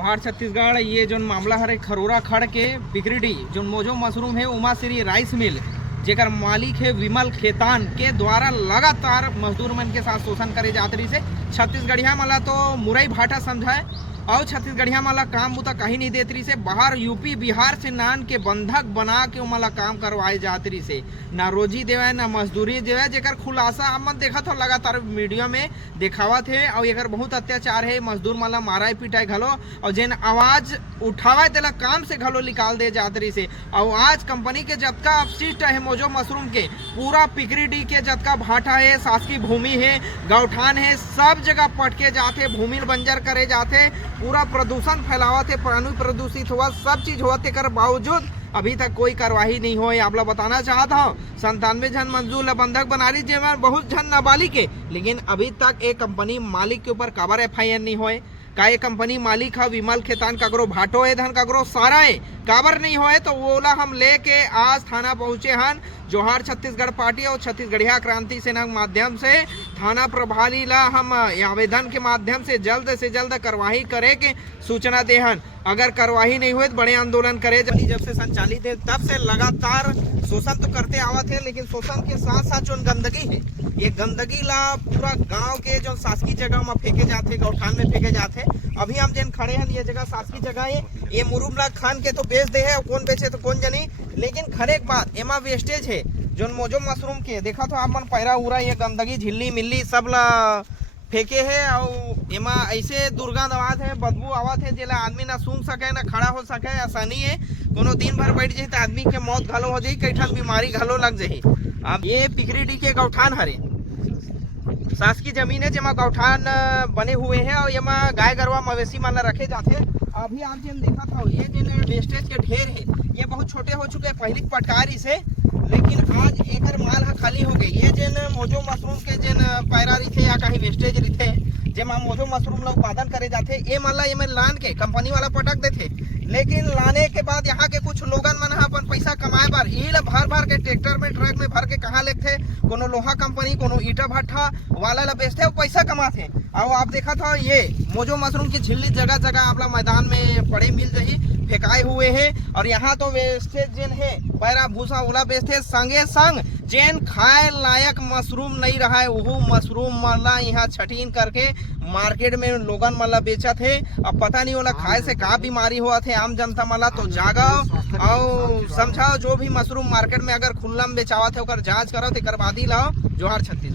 जोहार छत्तीसगढ़। ये जो मामला है खरोरा खड़ के बिगरीडी जो मोजो मशरूम है उमा श्री राइस मिल जेकर मालिक है विमल खेतान के द्वारा लगातार मजदूर मन के साथ शोषण करे जात रही से। छत्तीसगढ़िया मला तो मुरई भाटा समझाए और छत्तीसगढ़िया मला काम बुता कहीं नहीं देत रही से। बाहर यूपी बिहार से नान के बंधक बना के मला काम करवाए जात रही से। ना रोजी देवे ना मजदूरी देवे, जेकर खुलासा हम देखा था लगातार मीडिया में दिखावत है। और एकर बहुत अत्याचार है, मजदूर मला माराई पिटाई घलो और जेन आवाज उठावा तेला काम से घलो निकाल दे जात रही से। और आज कंपनी के जतका अपशिष्ट है मोजो मशरूम के पूरा पिकरीडी के जतका भाटा है, शासकीय भूमि है, गौठान है, सब जगह पटके जाते, भूमि बंजर करे जाते, पूरा प्रदूषण फैलावत है, पानी प्रदूषित हुआ, सब चीज हुआ के बावजूद अभी तक कोई कार्रवाई नहीं हुई। आप लोग बताना चाहता हूँ 97 जन मजदूर ला बंधक बना रही जेमें बहुत जन नाबालिग है, लेकिन अभी तक एक कंपनी मालिक के ऊपर काबर FIR नहीं होए। का ये कंपनी मालिक है विमल खेतान कगरो भाटो है धन कगरो सारा है काबर नहीं होए। तो ओला हम लेके आज थाना पहुंचे हन। जोहार छत्तीसगढ़ पार्टी और छत्तीसगढ़िया क्रांति सेना के माध्यम से थाना प्रभारी ला हम आवेदन के माध्यम से जल्द कार्रवाई करे के सूचना दे हन। अगर कार्रवाई नहीं हुए तो बड़े आंदोलन करे। जब से संचालित है तब से लगातार शोषण तो करते आवत है, लेकिन शोषण के साथ साथ जो गंदगी है, ये गंदगी ला पूरा गांव के जो शासकीय जगह में फेंके जाते, गौठान में फेंके जाते। अभी हम जिन खड़े हैं ये जगह शासकीय जगह है, ये मुरुम ला खान के तो बेच दे है, कौन बेचे तो कौन जनी, लेकिन खरे के बाद एमा वेस्टेज है जो मोजो मशरूम के देखा तो आप मन पैरा उरा ये गंदगी झिल्ली मिल्ली सब ला फेंके है। और एमा ऐसे दुर्गंध आवाज है, बदबू आवाज है, जेला आदमी ना सूंघ सके ना खड़ा हो सके। आसानी है कोनो दिन भर बैठ जाए तो आदमी के मौत घलो हो जाए, कई ठन बीमारी घलो लग जाए। अब ये पिकरीडी के गौठान हरे शासकीय जमीन है जेमा गौठान बने हुए हैं और एमा गाय गरवा मवेशी मन ला रखे जाते। अभी आप जिन देखा था ये जिन वेस्टेज के ढेर है ये बहुत छोटे हो चुके हैं पहली पटकारी से, लेकिन आज एकर माल हा खाली हो गई। ये जिन मोजो मशरूम के जिन पैरा रही या कहीं वेस्टेज रही जेमा मोजो मशरूम ला उत्पादन करे जाते, ये माला ये में लान के कंपनी वाला पटक देते, लेकिन लाने के बाद यहाँ के कुछ लोगन मन अपन पैसा कमाए बार ये भर के ट्रैक्टर में ट्रक में भर के कहाँ लेते, कोनो लोहा कंपनी कोनो ईटा भट्ठा वाला ला बेचते और पैसा कमाते। और आप देखा था ये मोजो मशरूम की झिल्ली जगह जगह आप मैदान में पड़े मिल रही फेंकाए हुए है। और यहाँ तो वेस्टेज जिन है पैरा भूसा उला बेचते, संगे संग जेन खाए लायक मशरूम नहीं रहा है वो मशरूम मला यहाँ छटीन करके मार्केट में लोगन मला बेचत है। अब पता नहीं वाला खाए से का बीमारी हुआ थे आम जनता मला। तो जागाओ और समझाओ जो भी मशरूम मार्केट में अगर खुल्ला में बेचावत है जांच करो तो करवा दी लाओ। जोहार छत्तीसगढ़।